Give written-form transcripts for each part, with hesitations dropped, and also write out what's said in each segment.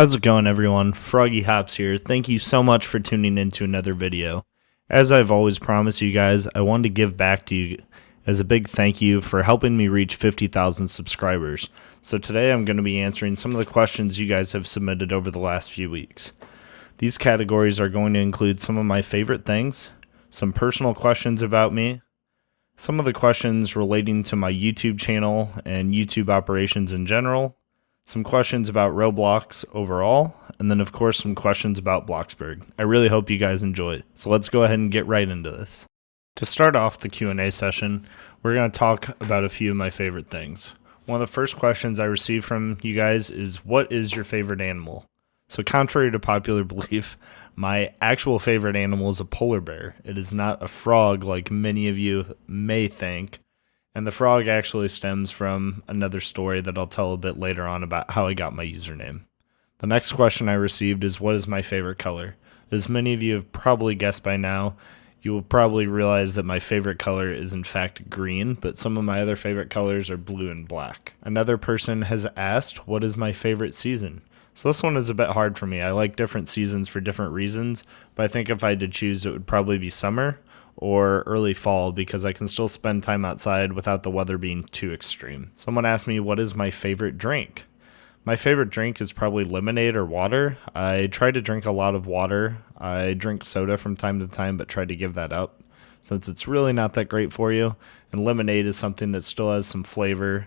How's it going, everyone? FroggyHopz here. Thank you so much for tuning in to another video. As I've always promised you guys, I wanted to give back to you as a big thank you for helping me reach 50,000 subscribers. So today I'm going to be answering some of the questions you guys have submitted over the last few weeks. These categories are going to include some of my favorite things, some personal questions about me, some of the questions relating to my YouTube channel and YouTube operations in general, some questions about Roblox overall, and then of course some questions about Bloxburg. I really hope you guys enjoy it. So let's go ahead and get right into this. To start off the Q&A session, we're going to talk about a few of my favorite things. One of the first questions I received from you guys is, what is your favorite animal? So contrary to popular belief, my actual favorite animal is a polar bear. It is not a frog like many of you may think. And the frog actually stems from another story that I'll tell a bit later on about how I got my username. The next question I received is, what is my favorite color? As many of you have probably guessed by now, you will probably realize that my favorite color is in fact green, but some of my other favorite colors are blue and black. Another person has asked, what is my favorite season? So this one is a bit hard for me. I like different seasons for different reasons, but I think if I had to choose, it would probably be summer or early fall because I can still spend time outside without the weather being too extreme. Someone asked me, what is my favorite drink? My favorite drink is probably lemonade or water. I try to drink a lot of water. I drink soda from time to time, but try to give that up since it's really not that great for you. And lemonade is something that still has some flavor,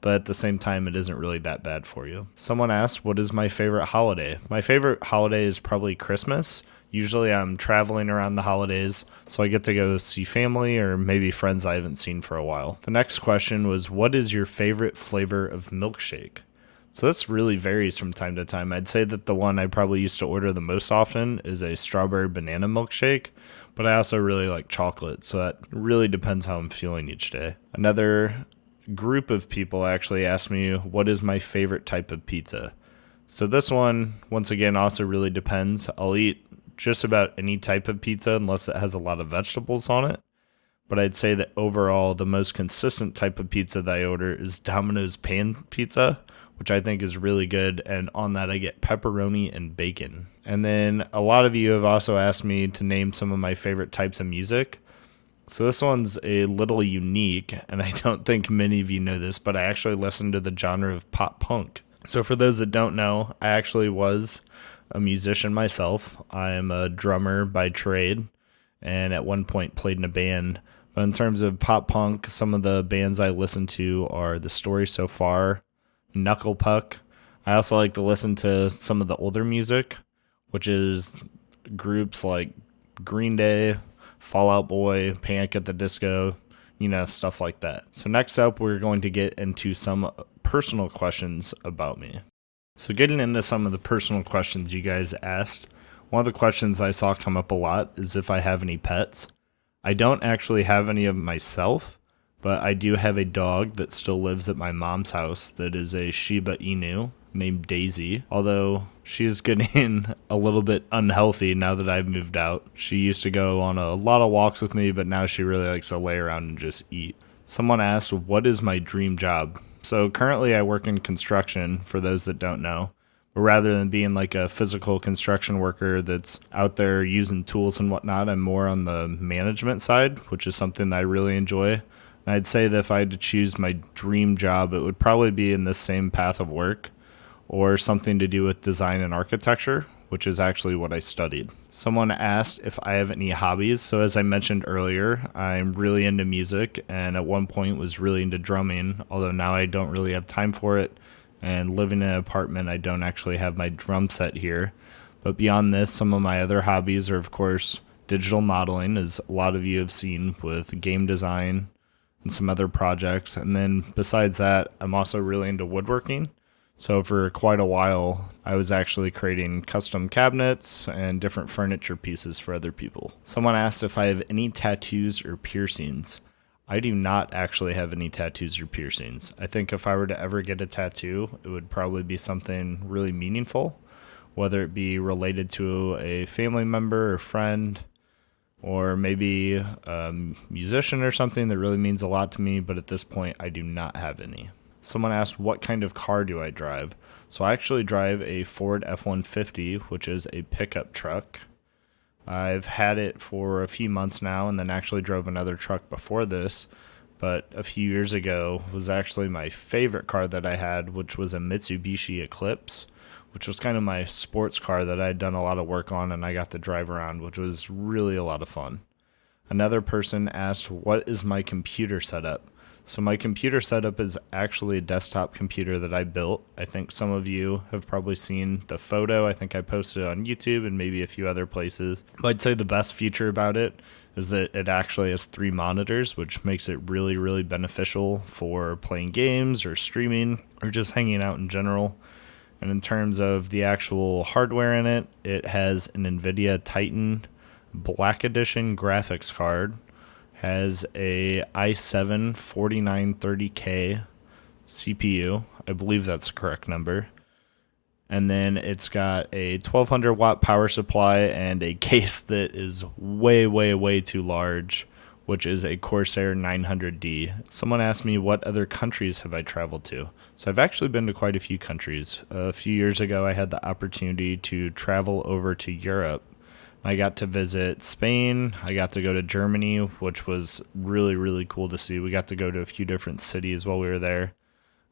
but at the same time, it isn't really that bad for you. Someone asked, what is my favorite holiday? My favorite holiday is probably Christmas. Usually I'm traveling around the holidays, so I get to go see family or maybe friends I haven't seen for a while. The next question was, what is your favorite flavor of milkshake? So this really varies from time to time. I'd say that the one I probably used to order the most often is a strawberry banana milkshake, but I also really like chocolate, so that really depends how I'm feeling each day. Another group of people actually asked me, what is my favorite type of pizza? So this one, once again, also really depends. I'll eat just about any type of pizza unless it has a lot of vegetables on it. But I'd say that overall, the most consistent type of pizza that I order is Domino's pan pizza, which I think is really good. And on that, I get pepperoni and bacon. And then a lot of you have also asked me to name some of my favorite types of music. So this one's a little unique, and I don't think many of you know this, but I actually listen to the genre of pop punk. So for those that don't know, I actually was a musician myself. I am a drummer by trade, and at one point played in a band. But in terms of pop punk, some of the bands I listen to are The Story So Far, Knuckle Puck. I also like to listen to some of the older music, which is groups like Green Day, Fall Out Boy, Panic at the Disco, stuff like that. So next up, we're going to get into some personal questions about me. So getting into some of the personal questions you guys asked, one of the questions I saw come up a lot is if I have any pets. I don't actually have any of myself, but I do have a dog that still lives at my mom's house that is a Shiba Inu named Daisy, although she's getting a little bit unhealthy now that I've moved out. She used to go on a lot of walks with me, but now she really likes to lay around and just eat. Someone asked, what is my dream job? So currently I work in construction, for those that don't know. But rather than being like a physical construction worker that's out there using tools and whatnot, I'm more on the management side, which is something that I really enjoy. And I'd say that if I had to choose my dream job, it would probably be in this same path of work or something to do with design and architecture, which is actually what I studied. Someone asked if I have any hobbies. So as I mentioned earlier, I'm really into music and at one point was really into drumming, although now I don't really have time for it. And living in an apartment, I don't actually have my drum set here. But beyond this, some of my other hobbies are, of course, digital modeling, as a lot of you have seen with game design and some other projects. And then besides that, I'm also really into woodworking. So for quite a while, I was actually creating custom cabinets and different furniture pieces for other people. Someone asked if I have any tattoos or piercings. I do not actually have any tattoos or piercings. I think if I were to ever get a tattoo, it would probably be something really meaningful, whether it be related to a family member or friend, or maybe a musician or something that really means a lot to me, but at this point, I do not have any. Someone asked, what kind of car do I drive? So I actually drive a Ford F-150, which is a pickup truck. I've had it for a few months now, and then actually drove another truck before this. But a few years ago was actually my favorite car that I had, which was a Mitsubishi Eclipse, which was kind of my sports car that I had done a lot of work on, and I got to drive around, which was really a lot of fun. Another person asked, what is my computer setup? So my computer setup is actually a desktop computer that I built. I think some of you have probably seen the photo. I think I posted it on YouTube and maybe a few other places. But I'd say the best feature about it is that it actually has 3 monitors, which makes it really, really beneficial for playing games or streaming or just hanging out in general. And in terms of the actual hardware in it, it has an NVIDIA Titan Black Edition graphics card, has a i7 4930K CPU. I believe that's the correct number. And then it's got a 1200 watt power supply and a case that is way, way, way too large, which is a Corsair 900D. Someone asked me, what other countries have I traveled to? So I've actually been to quite a few countries. A few years ago, I had the opportunity to travel over to Europe. I got to visit Spain. I got to go to Germany, which was really, really cool to see. We got to go to a few different cities while we were there.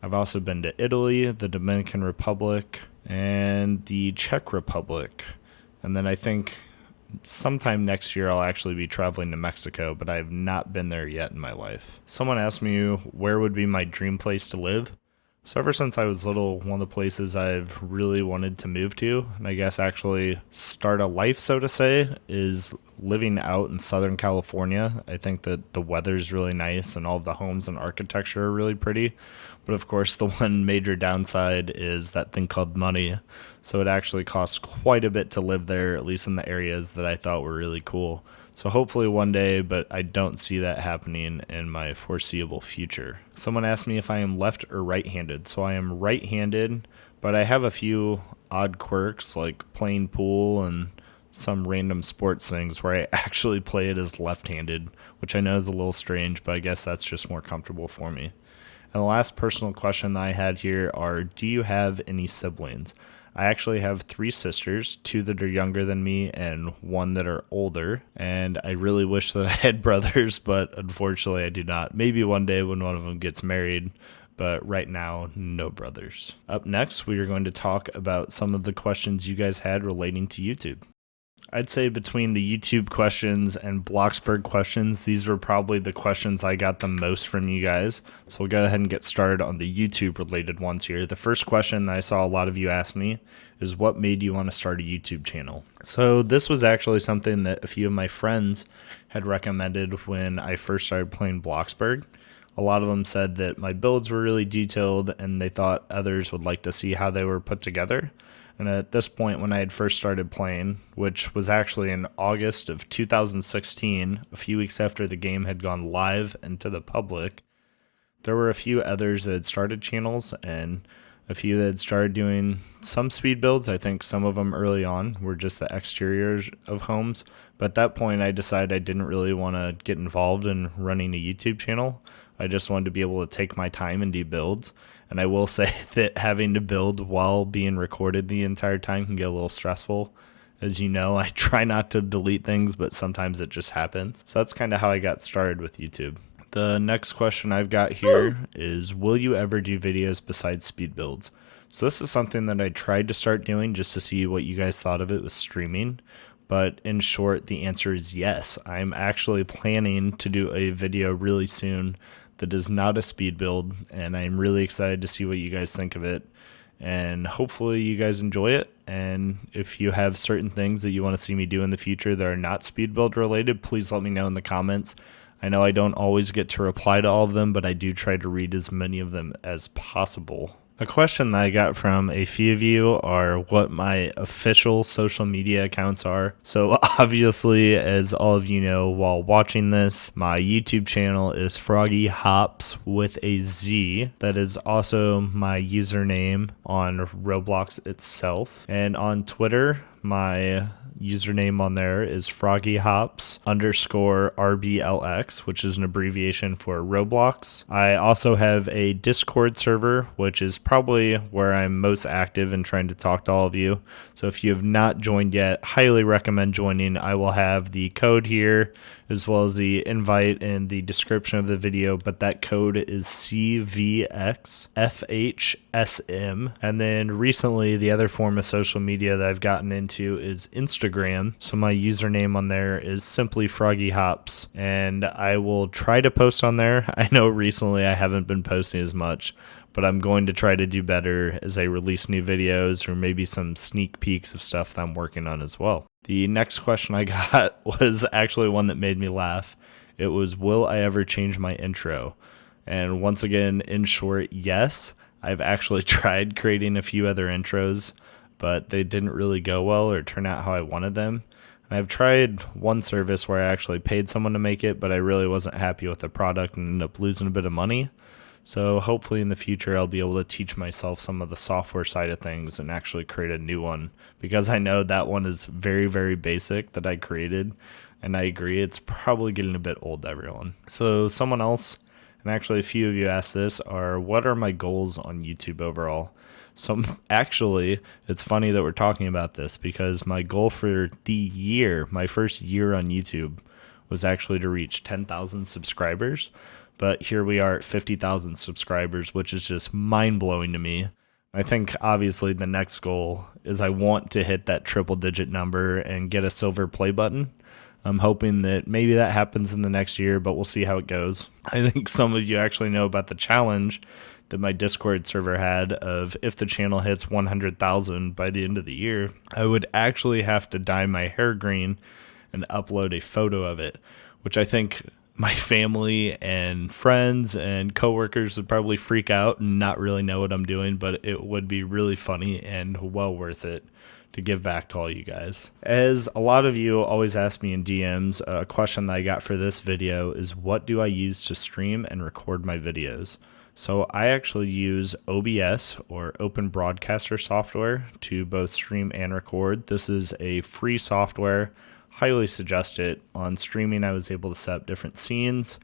I've also been to Italy, the Dominican Republic, and the Czech Republic. And then I think sometime next year I'll actually be traveling to Mexico, but I have not been there yet in my life. Someone asked me where would be my dream place to live. So ever since I was little, one of the places I've really wanted to move to, and I guess actually start a life, so to say, is living out in Southern California. I think that the weather's really nice and all of the homes and architecture are really pretty. But of course, the one major downside is that thing called money. So it actually costs quite a bit to live there, at least in the areas that I thought were really cool. So hopefully one day, but I don't see that happening in my foreseeable future. Someone asked me if I am left or right-handed. So I am right-handed, but I have a few odd quirks like playing pool and some random sports things where I actually play it as left-handed, which I know is a little strange, but I guess that's just more comfortable for me. And the last personal question that I had here are, do you have any siblings? I actually have 3 sisters, 2 that are younger than me and 1 that are older. And I really wish that I had brothers, but unfortunately I do not. Maybe one day when one of them gets married, but right now, no brothers. Up next, we are going to talk about some of the questions you guys had relating to YouTube. I'd say between the YouTube questions and Bloxburg questions, these were probably the questions I got the most from you guys. So we'll go ahead and get started on the YouTube related ones here. The first question that I saw a lot of you ask me is, what made you want to start a YouTube channel? So this was actually something that a few of my friends had recommended when I first started playing Bloxburg. A lot of them said that my builds were really detailed and they thought others would like to see how they were put together. And at this point, when I had first started playing, which was actually in August of 2016, a few weeks after the game had gone live and to the public, there were a few others that had started channels and a few that had started doing some speed builds. I think some of them early on were just the exteriors of homes. But at that point, I decided I didn't really want to get involved in running a YouTube channel. I just wanted to be able to take my time and do builds. And I will say that having to build while being recorded the entire time can get a little stressful. As you know, I try not to delete things, but sometimes it just happens. So that's kind of how I got started with YouTube. The next question I've got here is, will you ever do videos besides speed builds? So this is something that I tried to start doing just to see what you guys thought of it with streaming. But in short, the answer is yes. I'm actually planning to do a video really soon that is not a speed build, and I'm really excited to see what you guys think of it, and hopefully you guys enjoy it. And if you have certain things that you want to see me do in the future that are not speed build related, please let me know in the comments. I know I don't always get to reply to all of them, but I do try to read as many of them as possible. A question that I got from a few of you are what my official social media accounts are. So obviously, as all of you know while watching this, my YouTube channel is FroggyHopz with a Z. That is also my username on Roblox itself. And on Twitter, my username on there is FroggyHopz underscore RBLX, which is an abbreviation for Roblox. I also have a Discord server, which is probably where I'm most active in trying to talk to all of you. So if you have not joined yet, highly recommend joining. I will have the code here as well as the invite in the description of the video, but that code is CVXFHSM. And then recently, the other form of social media that I've gotten into is Instagram. So my username on there is simply FroggyHopz, and I will try to post on there. I know recently I haven't been posting as much, but I'm going to try to do better as I release new videos or maybe some sneak peeks of stuff that I'm working on as well. The next question I got was actually one that made me laugh. It was, will I ever change my intro? And once again, in short, yes. I've actually tried creating a few other intros, but they didn't really go well or turn out how I wanted them. And I've tried one service where I actually paid someone to make it, but I really wasn't happy with the product and ended up losing a bit of money. So hopefully in the future I'll be able to teach myself some of the software side of things and actually create a new one, because I know that one is very, very basic that I created, and I agree it's probably getting a bit old to everyone. So someone else, and actually a few of you asked this, are what are my goals on YouTube overall? So actually, it's funny that we're talking about this because my goal for the year, my first year on YouTube, was actually to reach 10,000 subscribers. But here we are at 50,000 subscribers, which is just mind-blowing to me. I think obviously the next goal is I want to hit that triple-digit number and get a silver play button. I'm hoping that maybe that happens in the next year, but we'll see how it goes. I think some of you actually know about the challenge that my Discord server had of if the channel hits 100,000 by the end of the year, I would actually have to dye my hair green and upload a photo of it, which I think my family and friends and coworkers would probably freak out and not really know what I'm doing, but it would be really funny and well worth it to give back to all you guys. As a lot of you always ask me in DMs, a question that I got for this video is, what do I use to stream and record my videos? So I actually use OBS, or Open Broadcaster software, to both stream and record. This is a free software. Highly suggest it. On streaming, I was able to set up different scenes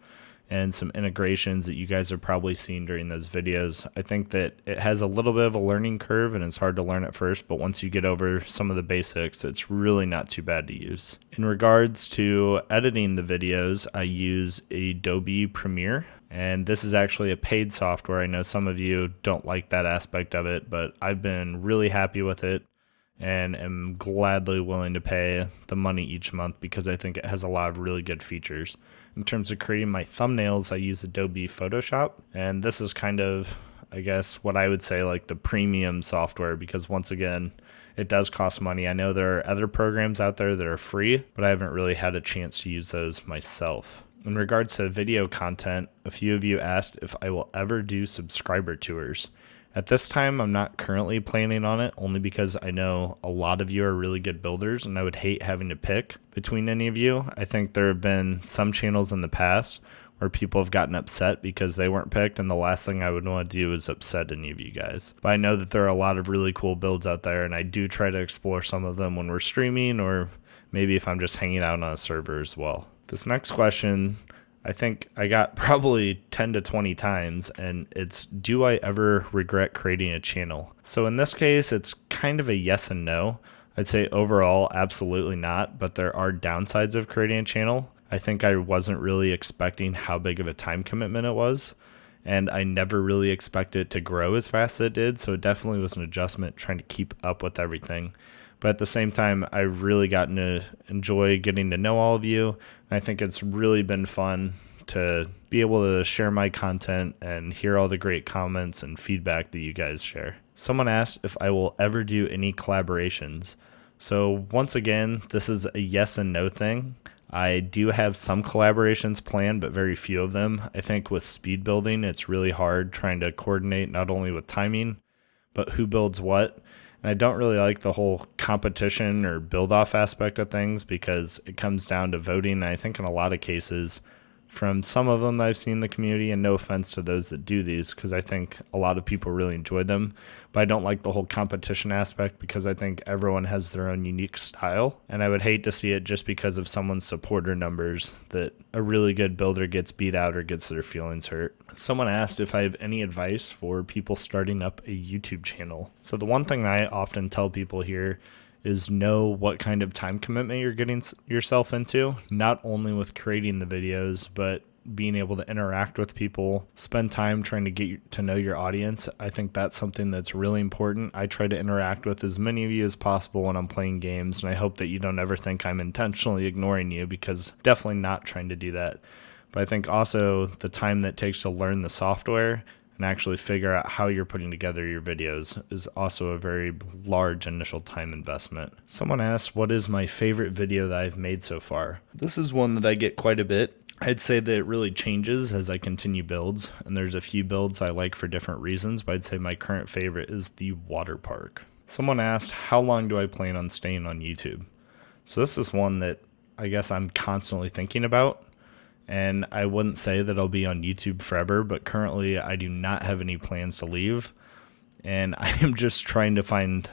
and some integrations that you guys have probably seen during those videos. I think that it has a little bit of a learning curve and it's hard to learn at first, but once you get over some of the basics, it's really not too bad to use. In regards to editing the videos, I use Adobe Premiere, and this is actually a paid software. I know some of you don't like that aspect of it, but I've been really happy with it and am gladly willing to pay the money each month because I think it has a lot of really good features. In terms of creating my thumbnails, I use Adobe Photoshop, and this is kind of, I guess, what I would say like the premium software, because once again, it does cost money. I know there are other programs out there that are free, but I haven't really had a chance to use those myself. In regards to video content, a few of you asked if I will ever do subscriber tours. At this time, I'm not currently planning on it, only because I know a lot of you are really good builders and I would hate having to pick between any of you. I think there have been some channels in the past where people have gotten upset because they weren't picked, and the last thing I would want to do is upset any of you guys. But I know that there are a lot of really cool builds out there, and I do try to explore some of them when we're streaming, or maybe if I'm just hanging out on a server as well. This next question, I think I got probably 10 to 20 times, and it's, do I ever regret creating a channel? So in this case, it's kind of a yes and no. I'd say overall, absolutely not, but there are downsides of creating a channel. I think I wasn't really expecting how big of a time commitment it was, and I never really expected it to grow as fast as it did, so it definitely was an adjustment trying to keep up with everything. But at the same time, I've really gotten to enjoy getting to know all of you, and I think it's really been fun to be able to share my content and hear all the great comments and feedback that you guys share. Someone asked if I will ever do any collaborations. So once again, this is a yes and no thing. I do have some collaborations planned, but very few of them. I think with speed building, it's really hard trying to coordinate not only with timing, but who builds what. And I don't really like the whole competition or build-off aspect of things because it comes down to voting. And I think in a lot of cases, from some of them that I've seen in the community, and no offense to those that do these, because I think a lot of people really enjoy them, but I don't like the whole competition aspect because I think everyone has their own unique style, and I would hate to see it just because of someone's supporter numbers that a really good builder gets beat out or gets their feelings hurt. Someone asked if I have any advice for people starting up a YouTube channel. So the one thing I often tell people here is know what kind of time commitment you're getting yourself into, not only with creating the videos, but being able to interact with people, spend time trying to get to know your audience. I think that's something that's really important. I try to interact with as many of you as possible when I'm playing games, and I hope that you don't ever think I'm intentionally ignoring you, because definitely not trying to do that. But I think also the time that it takes to learn the software and actually figure out how you're putting together your videos is also a very large initial time investment. Someone asked, what is my favorite video that I've made so far? This is one that I get quite a bit. I'd say that it really changes as I continue builds, and there's a few builds I like for different reasons, but I'd say my current favorite is the water park. Someone asked, how long do I plan on staying on YouTube? So this is one that I guess I'm constantly thinking about. And I wouldn't say that I'll be on YouTube forever, but currently I do not have any plans to leave. And I am just trying to find,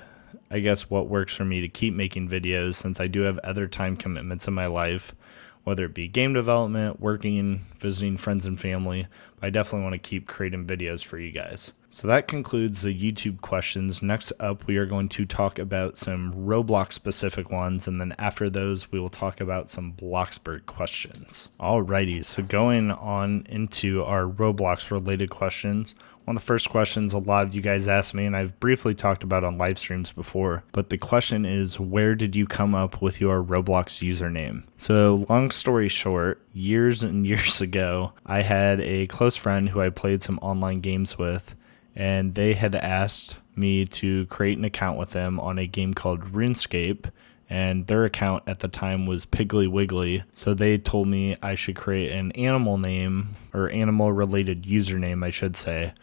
I guess, what works for me to keep making videos, since I do have other time commitments in my life, whether it be game development, working, visiting friends and family. But I definitely want to keep creating videos for you guys. So that concludes the YouTube questions. Next up, we are going to talk about some Roblox specific ones, and then after those, we will talk about some Bloxburg questions. Alrighty, so going on into our Roblox related questions. One of the first questions a lot of you guys asked me, and I've briefly talked about on live streams before, but the question is, where did you come up with your Roblox username? So long story short, years and years ago, I had a close friend who I played some online games with, and they had asked me to create an account with them on a game called RuneScape, and their account at the time was Piggly Wiggly. So they told me I should create an animal name, or animal related username, I should say,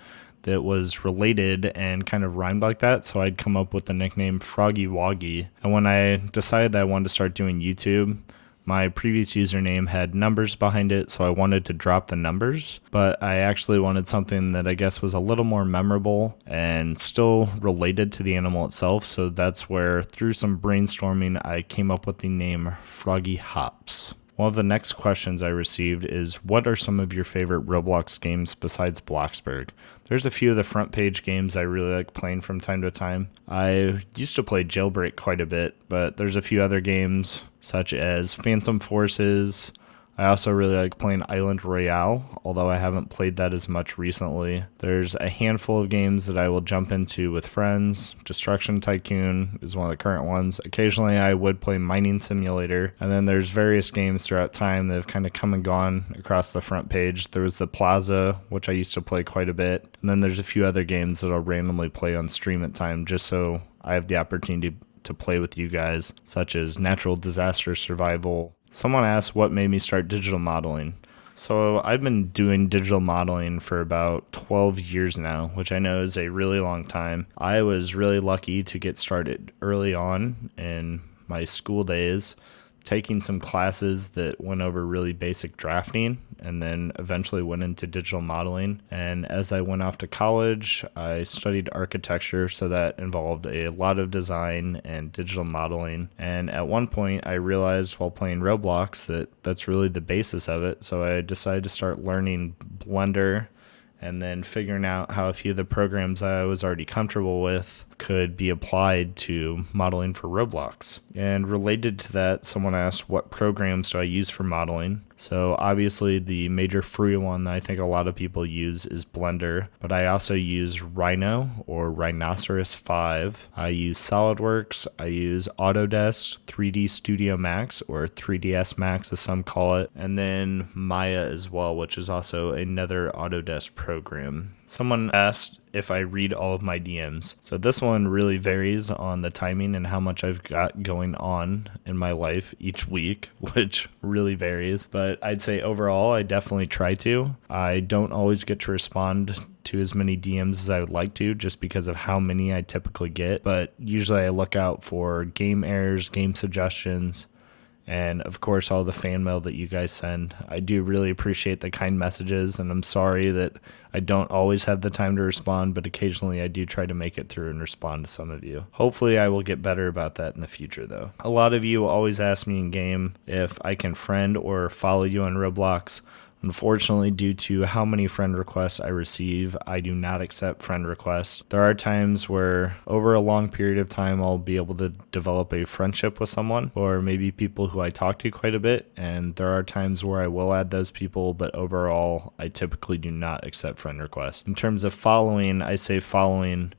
that was related and kind of rhymed like that. So I'd come up with the nickname FroggyHopz. And when I decided that I wanted to start doing YouTube, my previous username had numbers behind it, so I wanted to drop the numbers, but I actually wanted something that I guess was a little more memorable and still related to the animal itself. So that's where, through some brainstorming, I came up with the name FroggyHopz. One of the next questions I received is, what are some of your favorite Roblox games besides Bloxburg? There's a few of the front page games I really like playing from time to time. I used to play Jailbreak quite a bit, but there's a few other games such as Phantom Forces. I also really like playing Island Royale, although I haven't played that as much recently. There's a handful of games that I will jump into with friends. Destruction Tycoon is one of the current ones. Occasionally I would play Mining Simulator, and then there's various games throughout time that have kind of come and gone across the front page. There was the Plaza, which I used to play quite a bit, and then there's a few other games that I'll randomly play on stream at time just so I have the opportunity to play with you guys, such as Natural Disaster Survival. Someone asked what made me start digital modeling. So I've been doing digital modeling for about 12 years now, which I know is a really long time. I was really lucky to get started early on in my school days, taking some classes that went over really basic drafting, and then eventually went into digital modeling. And as I went off to college, I studied architecture, so that involved a lot of design and digital modeling. And at one point I realized while playing Roblox that that's really the basis of it, so I decided to start learning Blender and then figuring out how a few of the programs I was already comfortable with could be applied to modeling for Roblox. And related to that, someone asked, what programs do I use for modeling? So obviously the major free one that I think a lot of people use is Blender, but I also use Rhino or Rhinoceros 5. I use SolidWorks, I use Autodesk, 3D Studio Max or 3ds Max as some call it, and then Maya as well, which is also another Autodesk program. Someone asked if I read all of my DMs. So this one really varies on the timing and how much I've got going on in my life each week, which really varies. But I'd say overall, I definitely try to. I don't always get to respond to as many DMs as I would like to, just because of how many I typically get. But usually I look out for game errors, game suggestions, and of course all the fan mail that you guys send. I do really appreciate the kind messages, and I'm sorry that I don't always have the time to respond, but occasionally I do try to make it through and respond to some of you. Hopefully I will get better about that in the future though. A lot of you always ask me in game if I can friend or follow you on Roblox. Unfortunately, due to how many friend requests I receive, I do not accept friend requests. There are times where over a long period of time I'll be able to develop a friendship with someone, or maybe people who I talk to quite a bit, and there are times where I will add those people, but overall I typically do not accept friend requests. In terms of following, I say following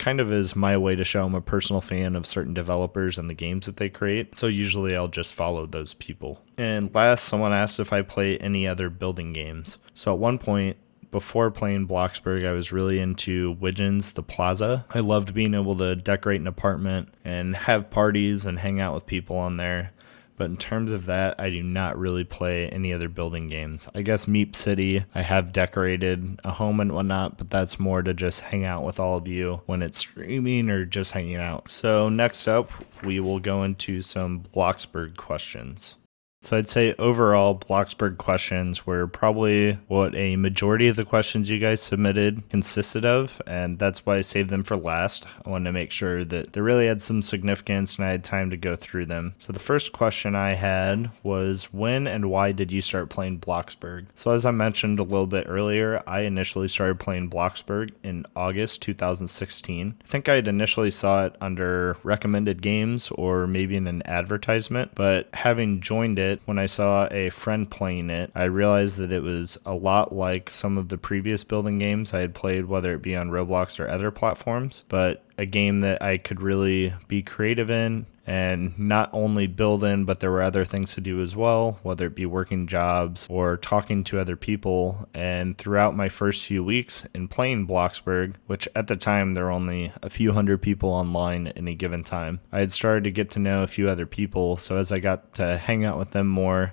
kind of is my way to show I'm a personal fan of certain developers and the games that they create. So usually I'll just follow those people. And last, someone asked if I play any other building games. So at one point, before playing Bloxburg, I was really into Widgeon's The Plaza. I loved being able to decorate an apartment and have parties and hang out with people on there. But in terms of that, I do not really play any other building games. I guess Meep City, I have decorated a home and whatnot, but that's more to just hang out with all of you when it's streaming or just hanging out. So next up, we will go into some Bloxburg questions. So I'd say overall, Bloxburg questions were probably what a majority of the questions you guys submitted consisted of, and that's why I saved them for last. I wanted to make sure that they really had some significance and I had time to go through them. So the first question I had was, when and why did you start playing Bloxburg? So as I mentioned a little bit earlier, I initially started playing Bloxburg in August 2016. I think I had initially saw it under recommended games or maybe in an advertisement, but having joined it, when I saw a friend playing it, I realized that it was a lot like some of the previous building games I had played, whether it be on Roblox or other platforms, but a game that I could really be creative in and not only build in, but there were other things to do as well, whether it be working jobs or talking to other people. And throughout my first few weeks in playing Bloxburg, which at the time there were only a few hundred people online at any given time, I had started to get to know a few other people. So as I got to hang out with them more,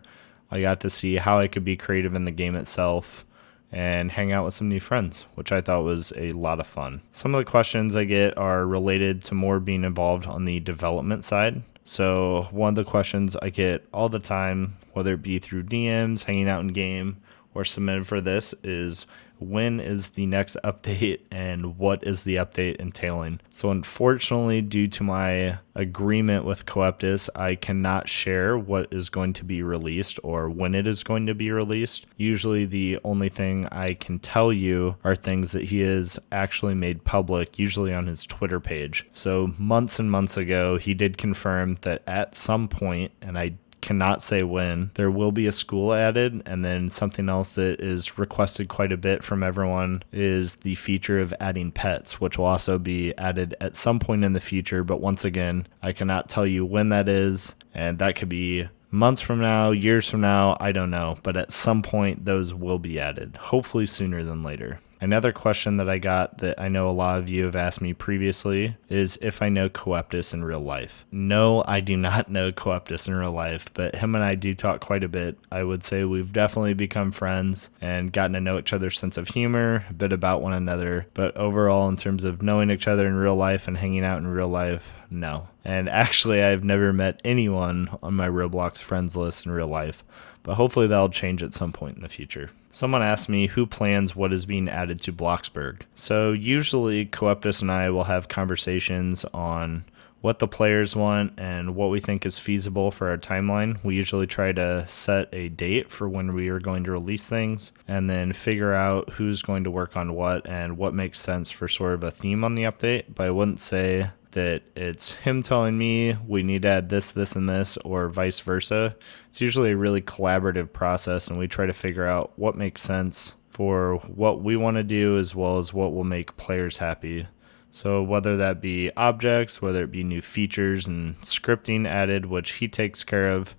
I got to see how I could be creative in the game itself and hang out with some new friends, which I thought was a lot of fun. Some of the questions I get are related to more being involved on the development side. So one of the questions I get all the time, whether it be through DMs, hanging out in game, or submitted for this, is when is the next update and what is the update entailing? So unfortunately, due to my agreement with Coeptus, I cannot share what is going to be released or when it is going to be released. Usually the only thing I can tell you are things that he has actually made public, usually on his Twitter page. So months and months ago, he did confirm that at some point, and I cannot say when, there will be a school added. And then something else that is requested quite a bit from everyone is the feature of adding pets, which will also be added at some point in the future. But once again, I cannot tell you when that is, and that could be months from now, years from now, I don't know. But at some point, those will be added, hopefully sooner than later. Another question that I got that I know a lot of you have asked me previously is if I know Coeptus in real life. No, I do not know Coeptus in real life, but him and I do talk quite a bit. I would say we've definitely become friends and gotten to know each other's sense of humor, a bit about one another. But overall, in terms of knowing each other in real life and hanging out in real life, no. And actually, I've never met anyone on my Roblox friends list in real life, but hopefully that'll change at some point in the future. Someone asked me who plans what is being added to Bloxburg. So usually Coeptus and I will have conversations on what the players want and what we think is feasible for our timeline. We usually try to set a date for when we are going to release things and then figure out who's going to work on what and what makes sense for sort of a theme on the update. But I wouldn't say that it's him telling me we need to add this, this, and this, or vice versa. It's usually a really collaborative process, and we try to figure out what makes sense for what we want to do as well as what will make players happy. So whether that be objects, whether it be new features and scripting added, which he takes care of,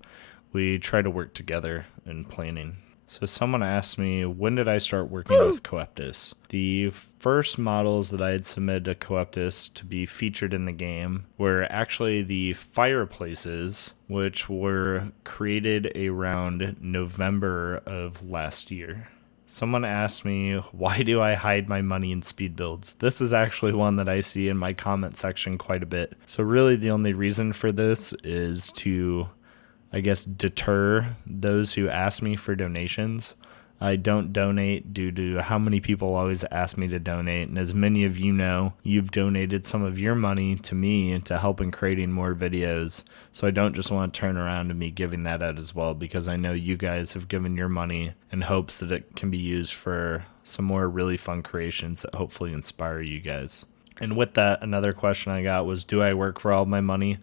we try to work together in planning. So someone asked me, when did I start working with Coeptus? The first models that I had submitted to Coeptus to be featured in the game were actually the fireplaces, which were created around November of last year. Someone asked me, why do I hide my money in speed builds? This is actually one that I see in my comment section quite a bit. So really the only reason for this is to I guess, deter those who ask me for donations. I don't donate due to how many people always ask me to donate. And as many of you know, you've donated some of your money to me to help in creating more videos. So I don't just want to turn around to me giving that out as well, because I know you guys have given your money in hopes that it can be used for some more really fun creations that hopefully inspire you guys. And with that, another question I got was, do I work for all my money?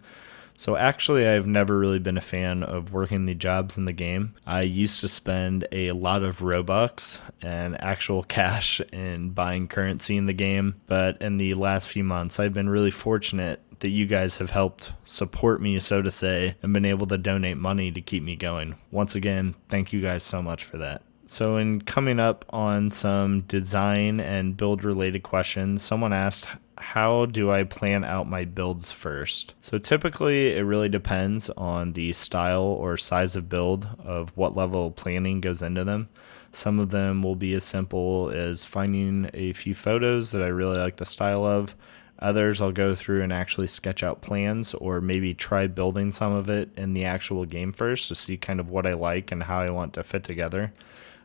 So actually, I've never really been a fan of working the jobs in the game. I used to spend a lot of Robux and actual cash in buying currency in the game, but in the last few months, I've been really fortunate that you guys have helped support me, so to say, and been able to donate money to keep me going. Once again, thank you guys so much for that. So in coming up on some design and build related questions, someone asked, how do I plan out my builds first? So typically it really depends on the style or size of build of what level of planning goes into them. Some of them will be as simple as finding a few photos that I really like the style of. Others I'll go through and actually sketch out plans, or maybe try building some of it in the actual game first to see kind of what I like and how I want to fit together.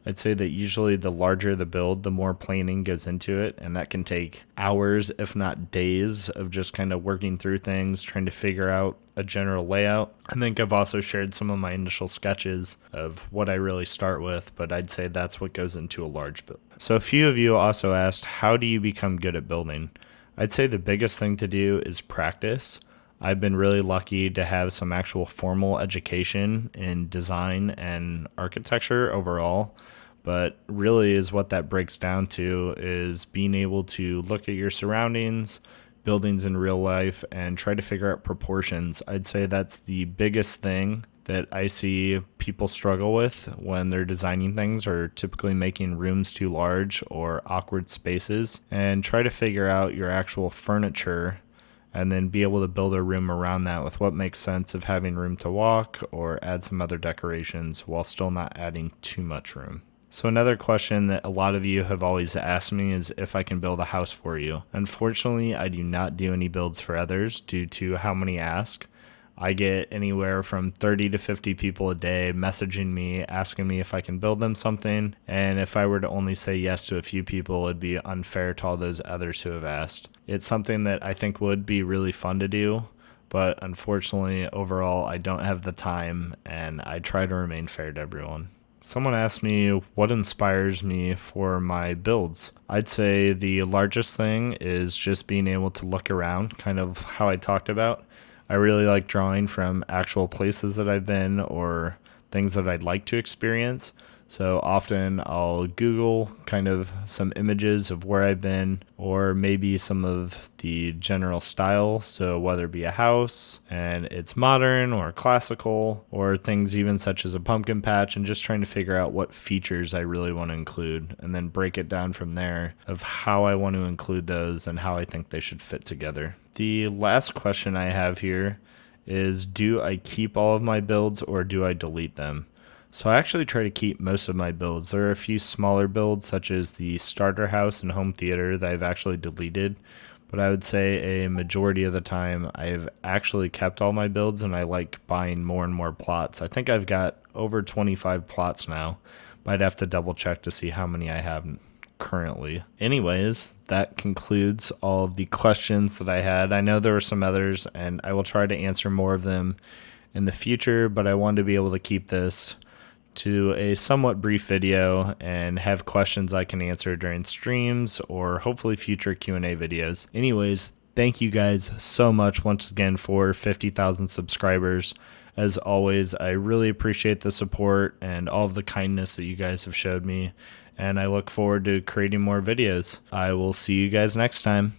I'd say that usually the larger the build, the more planning goes into it, and that can take hours, if not days, of just kind of working through things, trying to figure out a general layout. I think I've also shared some of my initial sketches of what I really start with, but I'd say that's what goes into a large build. So a few of you also asked, how do you become good at building? I'd say the biggest thing to do is practice. I've been really lucky to have some actual formal education in design and architecture overall, but really is what that breaks down to is being able to look at your surroundings, buildings in real life, and try to figure out proportions. I'd say that's the biggest thing that I see people struggle with when they're designing things, or typically making rooms too large or awkward spaces, and try to figure out your actual furniture and then be able to build a room around that with what makes sense of having room to walk or add some other decorations while still not adding too much room. So another question that a lot of you have always asked me is if I can build a house for you. Unfortunately, I do not do any builds for others due to how many ask. I get anywhere from 30 to 50 people a day messaging me, asking me if I can build them something. And if I were to only say yes to a few people, it'd be unfair to all those others who have asked. It's something that I think would be really fun to do, but unfortunately, overall, I don't have the time, and I try to remain fair to everyone. Someone asked me what inspires me for my builds. I'd say the largest thing is just being able to look around, kind of how I talked about. I really like drawing from actual places that I've been or things that I'd like to experience. So often I'll Google kind of some images of where I've been, or maybe some of the general style. So whether it be a house and it's modern or classical, or things even such as a pumpkin patch, and just trying to figure out what features I really want to include, and then break it down from there of how I want to include those and how I think they should fit together. The last question I have here is, do I keep all of my builds or do I delete them? So I actually try to keep most of my builds. There are a few smaller builds such as the starter house and home theater that I've actually deleted, but I would say a majority of the time I've actually kept all my builds, and I like buying more and more plots. I think I've got over 25 plots now, but I'd have to double check to see how many I have currently. Anyways, that concludes all of the questions that I had. I know there were some others, and I will try to answer more of them in the future, but I wanted to be able to keep this to a somewhat brief video and have questions I can answer during streams or hopefully future Q&A videos. Anyways, thank you guys so much once again for 50,000 subscribers. As always, I really appreciate the support and all of the kindness that you guys have showed me, and I look forward to creating more videos. I will see you guys next time.